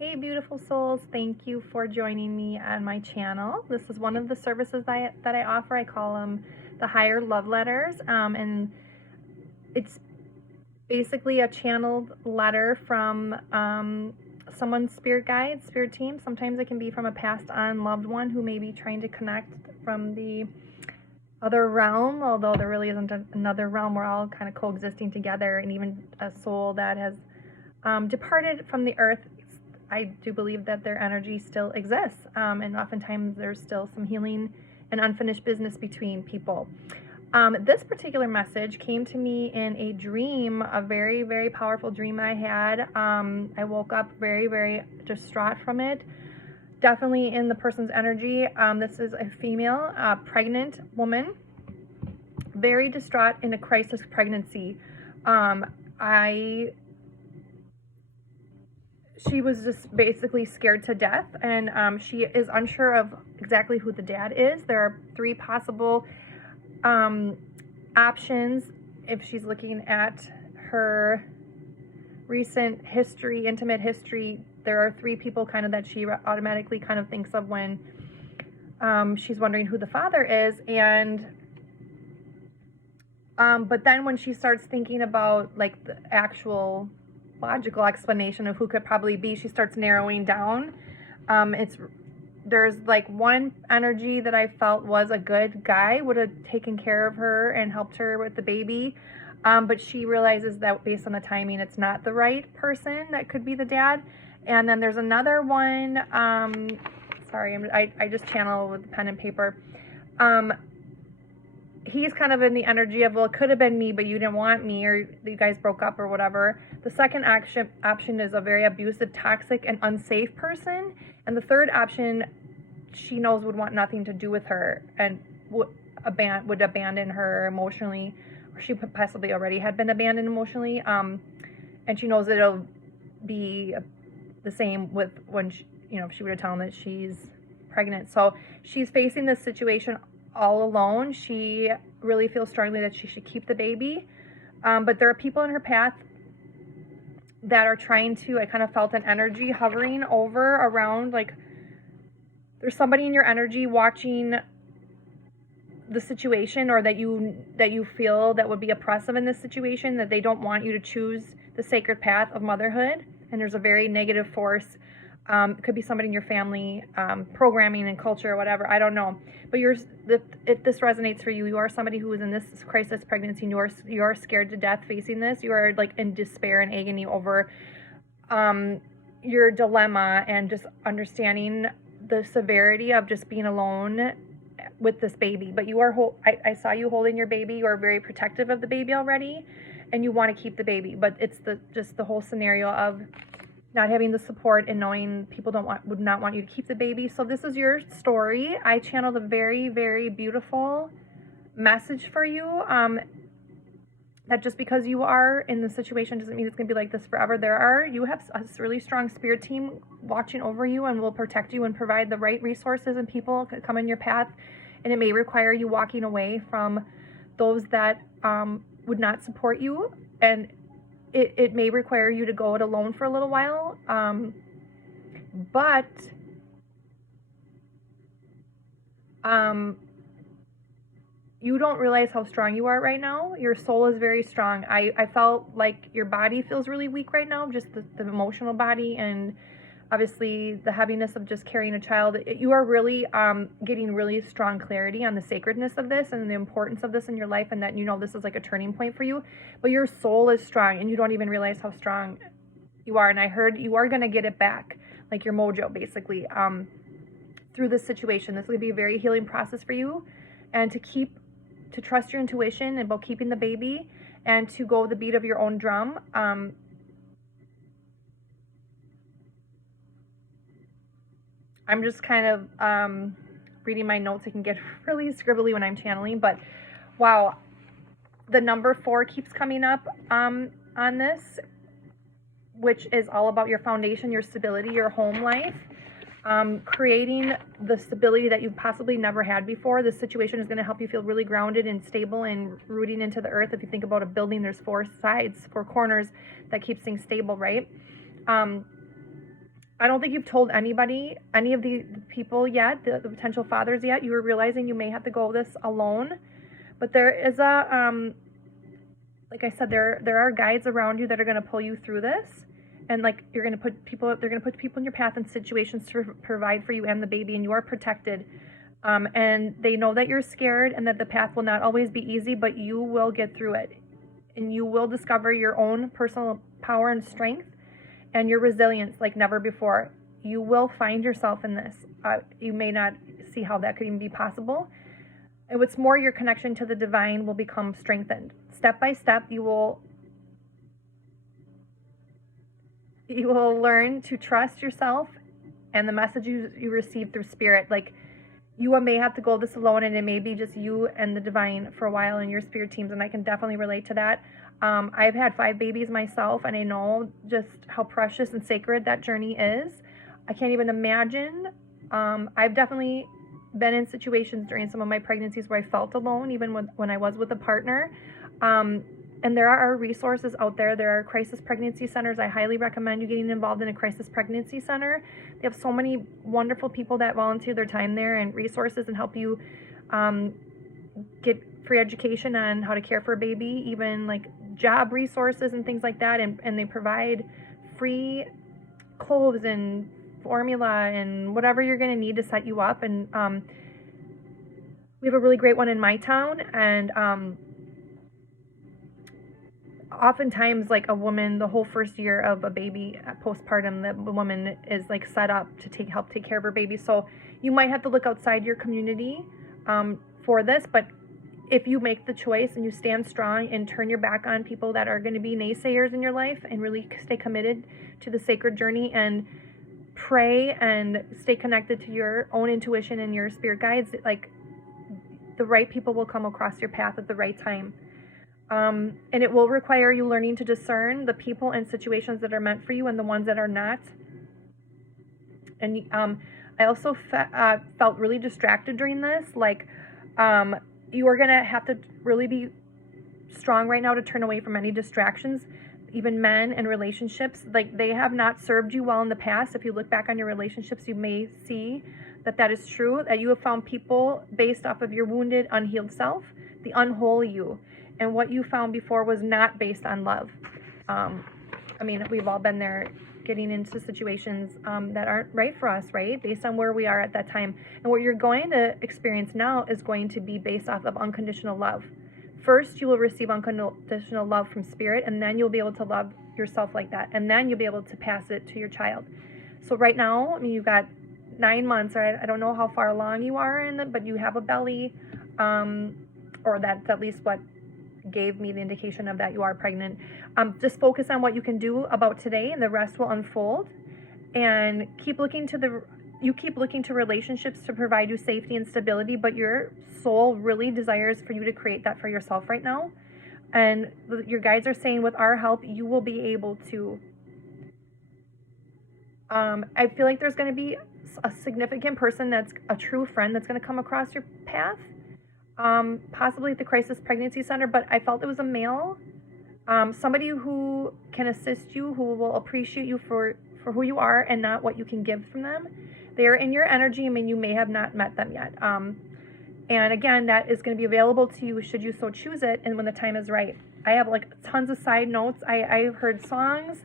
Hey beautiful souls, thank you for joining me on my channel. This is one of the services that I offer. I call them the higher love letters, and it's basically a channeled letter from someone's spirit guide, spirit team. Sometimes it can be from a passed on loved one who may be trying to connect from the other realm, although there really isn't another realm. We're all kind of coexisting together, and even a soul that has departed from the earth, I do believe that their energy still exists, and oftentimes there's still some healing and unfinished business between people. This particular message came to me in a dream, a very, very powerful dream I had. I woke up very, very distraught from it. Definitely in the person's energy. This is a female, pregnant woman, very distraught in a crisis pregnancy. She was just basically scared to death, and she is unsure of exactly who the dad is. There are three possible options if she's looking at her recent history, intimate history. There are three people kind of that she automatically kind of thinks of when she's wondering who the father is. And but then when she starts thinking about like the actual logical explanation of who could probably be, she starts narrowing down. There's like one energy that I felt was a good guy, would have taken care of her and helped her with the baby, but she realizes that based on the timing it's not the right person that could be the dad. And then there's another one, sorry, I just channel with pen and paper. He's kind of in the energy of, well, it could have been me, but you didn't want me, or you guys broke up or whatever. The second option is a very abusive, toxic, and unsafe person. And the third option, she knows would want nothing to do with her and would abandon her emotionally, or she possibly already had been abandoned emotionally. And she knows that it'll be the same with when she, if she were to tell him that she's pregnant. So she's facing this situation all alone. She really feels strongly that she should keep the baby, but there are people in her path that are trying to, I kind of felt an energy hovering over around, like there's somebody in your energy watching the situation, or that you feel that would be oppressive in this situation, that they don't want you to choose the sacred path of motherhood. And there's a very negative force. It could be somebody in your family, programming and culture or whatever, I don't know. But if this resonates for you, you are somebody who is in this crisis pregnancy, and you are scared to death facing this. You are like in despair and agony over your dilemma, and just understanding the severity of just being alone with this baby. But you are, I saw you holding your baby. You are very protective of the baby already, and you want to keep the baby. But it's just the whole scenario of not having the support and knowing people would not want you to keep the baby. So this is your story. I channeled a very, very beautiful message for you. That just because you are in the situation doesn't mean it's going to be like this forever. You have a really strong spirit team watching over you and will protect you and provide the right resources, and people come in your path. And it may require you walking away from those that would not support you, and it may require you to go it alone for a little while, but you don't realize how strong you are right now. Your soul is very strong. I felt like your body feels really weak right now, just the emotional body, and obviously the heaviness of just carrying a child. You are really getting really strong clarity on the sacredness of this and the importance of this in your life, and that this is like a turning point for you. But your soul is strong, and you don't even realize how strong you are. And I heard you are going to get it back, like your mojo, basically, through this situation. This is going to be a very healing process for you, and to trust your intuition about keeping the baby, and to go the beat of your own drum. I'm just kind of reading my notes. I can get really scribbly when I'm channeling, but wow, the number 4 keeps coming up on this, which is all about your foundation, your stability, your home life, creating the stability that you've possibly never had before. This situation is going to help you feel really grounded and stable and rooting into the earth. If you think about a building, there's 4 sides, 4 corners that keeps things stable, right? I don't think you've told anybody, any of the people yet, the potential fathers yet. You were realizing you may have to go this alone. But there is like I said, there are guides around you that are going to pull you through this. And like they're going to put people in your path in situations to provide for you and the baby, and you are protected. And they know that you're scared and that the path will not always be easy, but you will get through it. And you will discover your own personal power and strength and your resilience like never before. You will find yourself in this. You may not see how that could even be possible. And what's more, your connection to the divine will become strengthened. Step by step, you will learn to trust yourself and the message you receive through spirit. Like, you may have to go this alone, and it may be just you and the divine for a while in your spirit teams, and I can definitely relate to that. I've had 5 babies myself, and I know just how precious and sacred that journey is. I can't even imagine. I've definitely been in situations during some of my pregnancies where I felt alone, even when I was with a partner. And there are resources out there. There are crisis pregnancy centers. I highly recommend you getting involved in a crisis pregnancy center. They have so many wonderful people that volunteer their time there and resources and help you get free education on how to care for a baby, even like job resources and things like that. And they provide free clothes and formula and whatever you're going to need to set you up. And we have a really great one in my town. And oftentimes, like a woman, the whole first year of a baby postpartum, the woman is like set up to help take care of her baby. So you might have to look outside your community for this, but if you make the choice and you stand strong and turn your back on people that are going to be naysayers in your life and really stay committed to the sacred journey and pray and stay connected to your own intuition and your spirit guides, like the right people will come across your path at the right time. And it will require you learning to discern the people and situations that are meant for you and the ones that are not. And I also felt really distracted during this. Like, you are going to have to really be strong right now to turn away from any distractions, even men and relationships. Like, they have not served you well in the past. If you look back on your relationships, you may see that is true, that you have found people based off of your wounded, unhealed self, the unholy you. And what you found before was not based on love. I mean, we've all been there, getting into situations that aren't right for us, right? Based on where we are at that time. And what you're going to experience now is going to be based off of unconditional love. First, you will receive unconditional love from spirit, and then you'll be able to love yourself like that. And then you'll be able to pass it to your child. So right now, I mean, you've got 9 months, right? I don't know how far along you are in it, but you have a belly, or that's at least what gave me the indication of that you are pregnant. Just focus on what you can do about today, and the rest will unfold. And keep looking to relationships to provide you safety and stability, but your soul really desires for you to create that for yourself right now. And your guides are saying, with our help, you will be able to. I feel like there's going to be a significant person that's a true friend that's going to come across your path. Possibly at the crisis pregnancy center, but I felt it was a male, somebody who can assist you, who will appreciate you for who you are and not what you can give from them. They are in your energy. I mean, you may have not met them yet. And again, that is going to be available to you should you so choose it, and when the time is right. I have like tons of side notes. I've heard songs.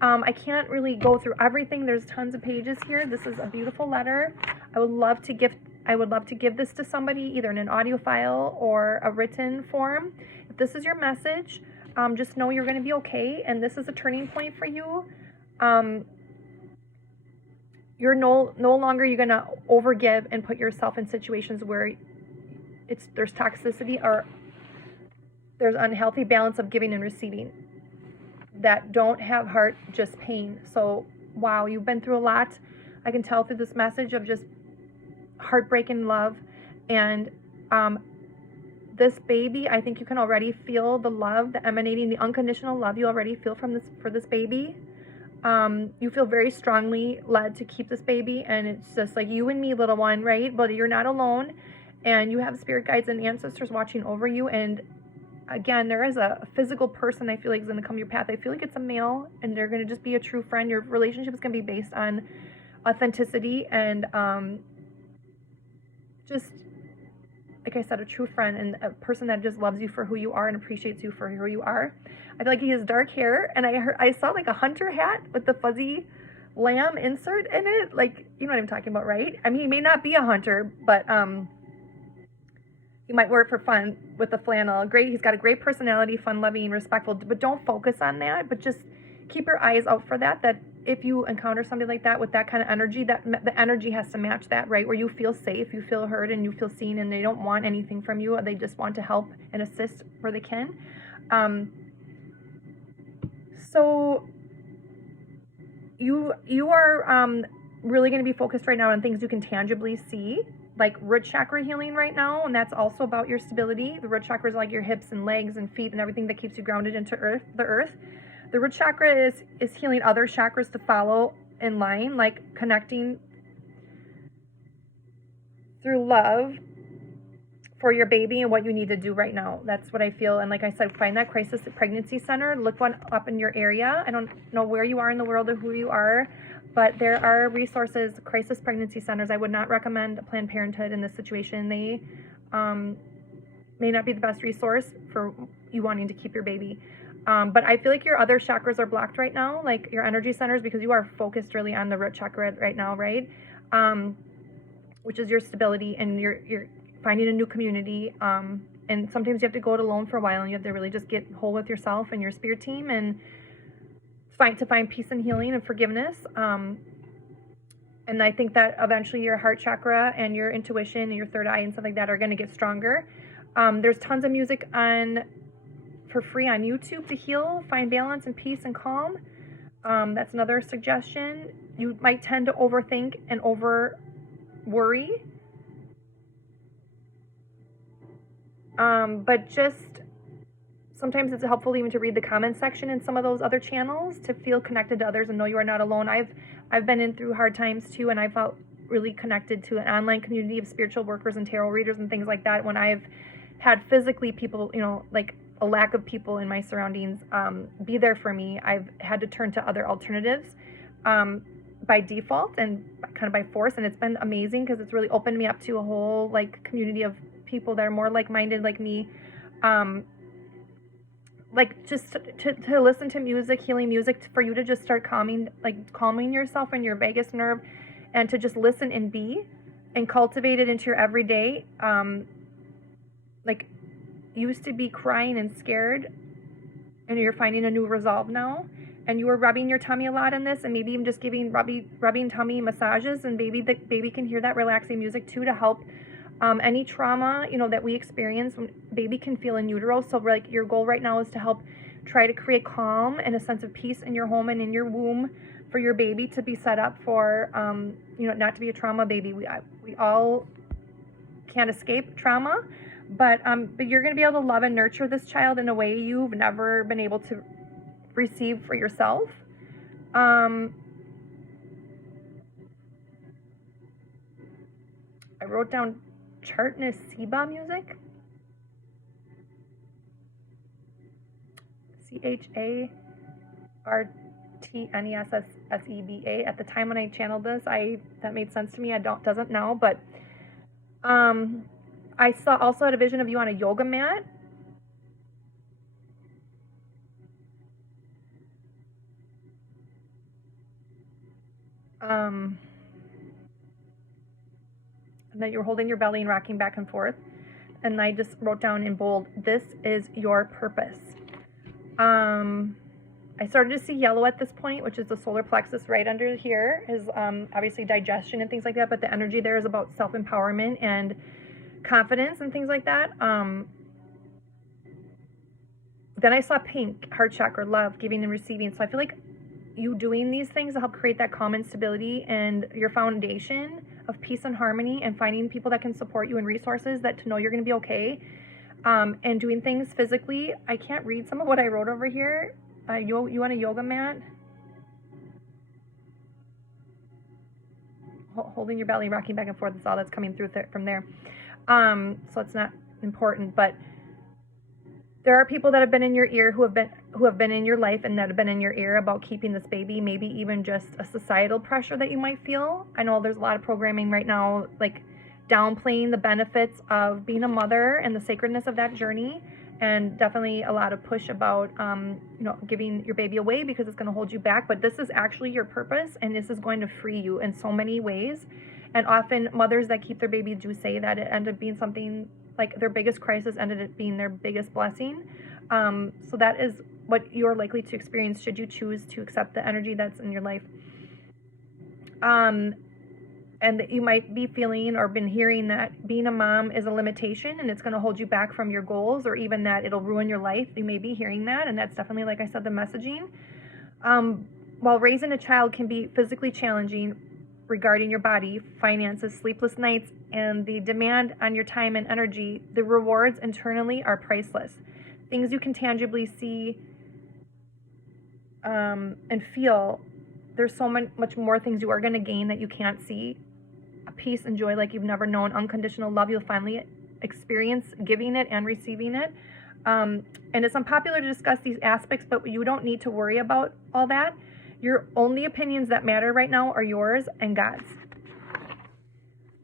I can't really go through everything. There's tons of pages here. This is a beautiful letter. I would love to give this to somebody, either in an audio file or a written form. If this is your message, just know you're going to be okay, and this is a turning point for you. You're no longer you're going to overgive and put yourself in situations where there's toxicity or there's unhealthy balance of giving and receiving that don't have heart, just pain. So, wow, you've been through a lot. I can tell through this message of just heartbreaking love, and this baby, I think you can already feel the love, the emanating, the unconditional love you already feel for this baby. You feel very strongly led to keep this baby, and it's just like you and me, little one, right? But you're not alone, and you have spirit guides and ancestors watching over you, and again, there is a physical person I feel like is going to come your path. I feel like it's a male, and they're going to just be a true friend. Your relationship is going to be based on authenticity and just, like I said, a true friend and a person that just loves you for who you are and appreciates you for who you are. I feel like he has dark hair, and I saw like a hunter hat with the fuzzy lamb insert in it. Like, you know what I'm talking about, right? I mean, he may not be a hunter, but you might wear it for fun with the flannel. Great, he's got a great personality, fun-loving, respectful, but don't focus on that, but just keep your eyes out for that, that if you encounter somebody like that with that kind of energy, that the energy has to match that, right? Where you feel safe, you feel heard, and you feel seen, and they don't want anything from you. They just want to help and assist where they can. So you are really going to be focused right now on things you can tangibly see, like root chakra healing right now, and that's also about your stability. The root chakra is like your hips and legs and feet and everything that keeps you grounded into the earth. The root chakra is healing other chakras to follow in line, like connecting through love for your baby and what you need to do right now. That's what I feel. And like I said, find that crisis pregnancy center. Look one up in your area. I don't know where you are in the world or who you are, but there are resources, crisis pregnancy centers. I would not recommend Planned Parenthood in this situation. They may not be the best resource for you wanting to keep your baby. But I feel like your other chakras are blocked right now, like your energy centers, because you are focused really on the root chakra right now, right? Which is your stability, and you're finding a new community. And sometimes you have to go it alone for a while, and you have to really just get whole with yourself and your spirit team, and find peace and healing and forgiveness. And I think that eventually your heart chakra and your intuition and your third eye and stuff like that are going to get stronger. There's tons of music for free on YouTube to heal, find balance and peace and calm. That's another suggestion. You might tend to overthink and over worry. But just sometimes it's helpful even to read the comment section in some of those other channels to feel connected to others and know you are not alone. I've been in through hard times too, and I felt really connected to an online community of spiritual workers and tarot readers and things like that when I've had physically people, like a lack of people in my surroundings be there for me. I've had to turn to other alternatives by default and kind of by force, and it's been amazing because it's really opened me up to a whole like community of people that are more like-minded like me, like just to listen to music, healing music, for you to just start calming yourself and your vagus nerve, and to just listen and be and cultivate it into your everyday. Like, used to be crying and scared, and you're finding a new resolve now, and you were rubbing your tummy a lot in this, and maybe even just giving rubbing tummy massages, and the baby can hear that relaxing music too to help any trauma that we experience when baby can feel in utero. So like your goal right now is to help try to create calm and a sense of peace in your home and in your womb for your baby to be set up for not to be a trauma baby. We all can't escape trauma, but you're going to be able to love and nurture this child in a way you've never been able to receive for yourself. I wrote down Chartnessiba music. CHARTNESSEBA. At the time when I channeled this, that made sense to me. Doesn't now, but I also had a vision of you on a yoga mat. And that you're holding your belly and rocking back and forth. And I just wrote down in bold, this is your purpose. I started to see yellow at this point, which is the solar plexus right under here, is obviously digestion and things like that, but the energy there is about self-empowerment and confidence and things like that. Then I saw pink, heart chakra, love, giving and receiving. So I feel like you doing these things to help create that calm and stability and your foundation of peace and harmony, and finding people that can support you and resources that to know you're going to be okay, and doing things physically. I can't read some of what I wrote over here. You want a yoga mat, holding your belly, rocking back and forth. That's all that's coming through from there. So it's not important, but There are people that have been in your ear who have been in your life and that have been in your ear about keeping this baby, maybe even just a societal pressure that you might feel. I know there's a lot of programming right now, like downplaying the benefits of being a mother and the sacredness of that journey, and definitely a lot of push about giving your baby away because it's going to hold you back. But this is actually your purpose, and this is going to free you in so many ways. And often mothers that keep their baby do say that it ended up being something like their biggest crisis ended up being their biggest blessing. So that is what you're likely to experience should you choose to accept the energy that's in your life. And that you might be feeling or been hearing that being a mom is a limitation and it's going to hold you back from your goals, or even that it'll ruin your life. You may be hearing that, and that's definitely, like I said, the messaging. While raising a child can be physically challenging regarding your body, finances, sleepless nights, and the demand on your time and energy, the rewards internally are priceless. Things you can tangibly see and feel. There's so much more things you are going to gain that you can't see. A peace and joy like you've never known. Unconditional love you'll finally experience giving it and receiving it. And it's unpopular to discuss these aspects, but you don't need to worry about all that. Your only opinions that matter right now are yours and God's.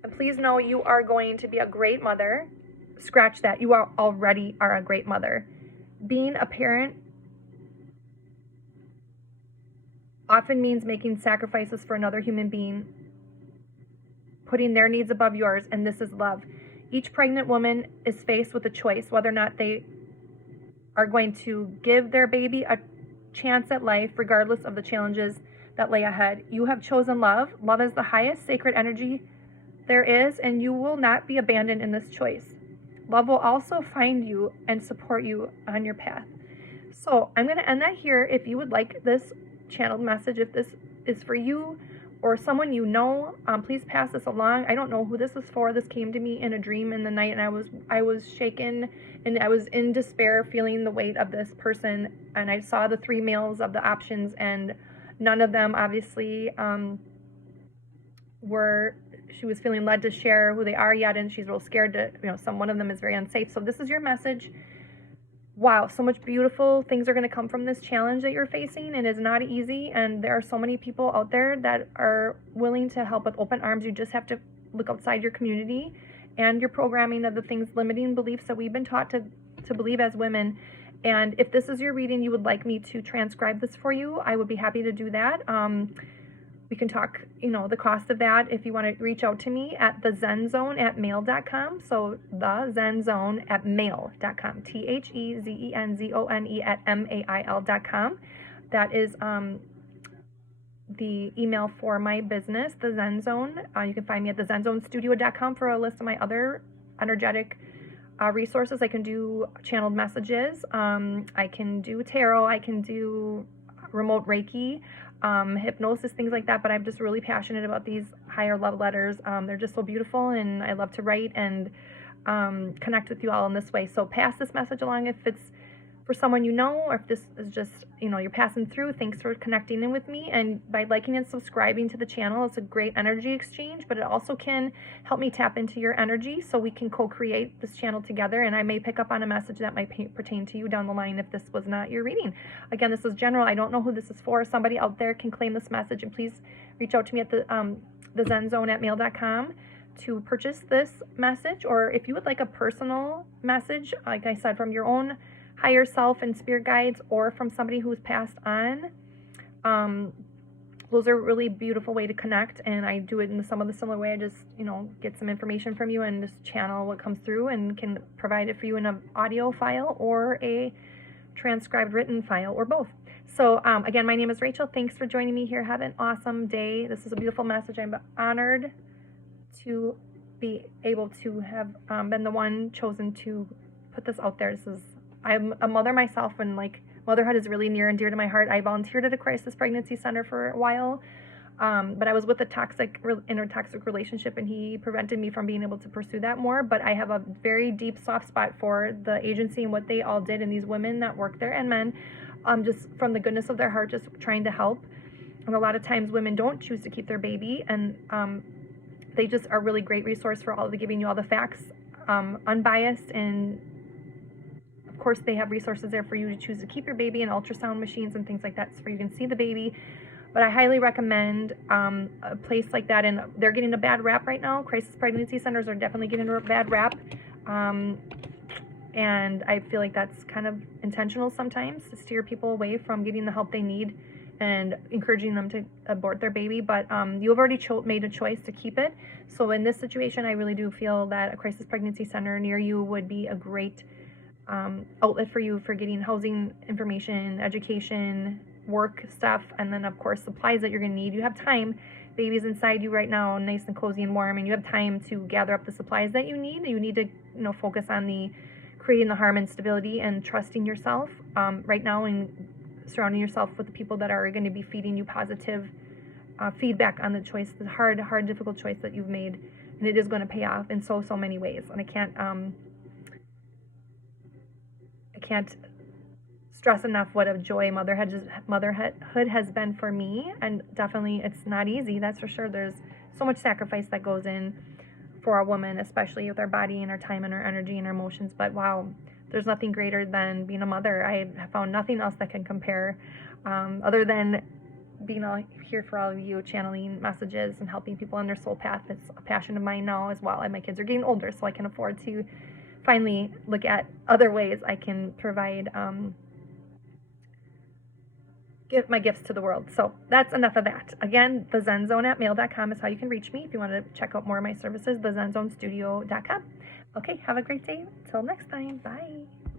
And please know you are going to be a great mother. Scratch that. You already are a great mother. Being a parent often means making sacrifices for another human being, putting their needs above yours, and this is love. Each pregnant woman is faced with a choice whether or not they are going to give their baby a chance at life, regardless of the challenges that lay ahead. You have chosen love. Love is the highest sacred energy there is, and you will not be abandoned in this choice. Love will also find you and support you on your path. So I'm going to end that here. If you would like this channeled message, if this is for you or someone you know, please pass this along. I don't know who this is for. This came to me in a dream in the night, and I was shaken and I was in despair, feeling the weight of this person. And I saw the 3 males of the options, and none of them obviously she was feeling led to share who they are yet, and she's real scared to, one of them is very unsafe. So this is your message. Wow, so much beautiful things are going to come from this challenge that you're facing, and it's not easy, and there are so many people out there that are willing to help with open arms. You just have to look outside your community and your programming of the things, limiting beliefs that we've been taught to believe as women. And if this is your reading, you would like me to transcribe this for you, I would be happy to do that. We can talk, the cost of that if you want to reach out to me at thezenzone@mail.com. So thezenzone@mail.com. THEZENZONE@MAIL.com. That is the email for my business, The Zen Zone. You can find me at thezenzonestudio.com for a list of my other energetic resources. I can do channeled messages. I can do tarot. I can do remote Reiki. Hypnosis, things like that, but I'm just really passionate about these higher love letters. They're just so beautiful, and I love to write and connect with you all in this way. So pass this message along if it's for someone you know, or if this is just, you're passing through. Thanks for connecting in with me, and by liking and subscribing to the channel, it's a great energy exchange, but it also can help me tap into your energy so we can co-create this channel together, and I may pick up on a message that might pertain to you down the line if this was not your reading. Again, this is general. I don't know who this is for. Somebody out there can claim this message, and please reach out to me at thezenzone@mail.com to purchase this message, or if you would like a personal message, like I said, from your own higher self and spirit guides, or from somebody who's passed on. Those are a really beautiful way to connect, and I do it in some of the similar way. I just, get some information from you and just channel what comes through, and can provide it for you in an audio file or a transcribed written file, or both. So again, my name is Rachel. Thanks for joining me here. Have an awesome day. This is a beautiful message. I'm honored to be able to have been the one chosen to put this out there. I'm a mother myself, and motherhood is really near and dear to my heart. I volunteered at a crisis pregnancy center for a while, but I was with a toxic relationship, and he prevented me from being able to pursue that more. But I have a very deep soft spot for the agency and what they all did, and these women that work there, and men, just from the goodness of their heart, just trying to help. And a lot of times women don't choose to keep their baby, and they just are a really great resource for giving you all the facts, unbiased, and of course, they have resources there for you to choose to keep your baby, and ultrasound machines and things like that so you can see the baby. But I highly recommend a place like that, and they're getting a bad rap right now. Crisis pregnancy centers are definitely getting a bad rap. And I feel like that's kind of intentional sometimes to steer people away from getting the help they need and encouraging them to abort their baby. But you've already made a choice to keep it. So in this situation, I really do feel that a crisis pregnancy center near you would be a great outlet for you for getting housing information, education, work stuff, and then of course supplies that you're going to need. You have time. Baby's inside you right now, nice and cozy and warm, and you have time to gather up the supplies that you need. You need to, focus on creating the harm and stability and trusting yourself right now, and surrounding yourself with the people that are going to be feeding you positive feedback on the choice, the hard, difficult choice that you've made, and it is going to pay off in so many ways. And I can't stress enough what a joy motherhood has been for me, and definitely it's not easy, that's for sure. There's so much sacrifice that goes in for a woman, especially with our body and our time and our energy and our emotions. But wow, there's nothing greater than being a mother. I have found nothing else that can compare, other than being here for all of you, channeling messages and helping people on their soul path. It's a passion of mine now as well, and my kids are getting older, so I can afford to finally look at other ways I can provide give my gifts to the world. So that's enough of that. Again, thezenzone@mail.com is how you can reach me if you want to check out more of my services, thezenzonstudio.com. Okay, have a great day. Till next time. Bye.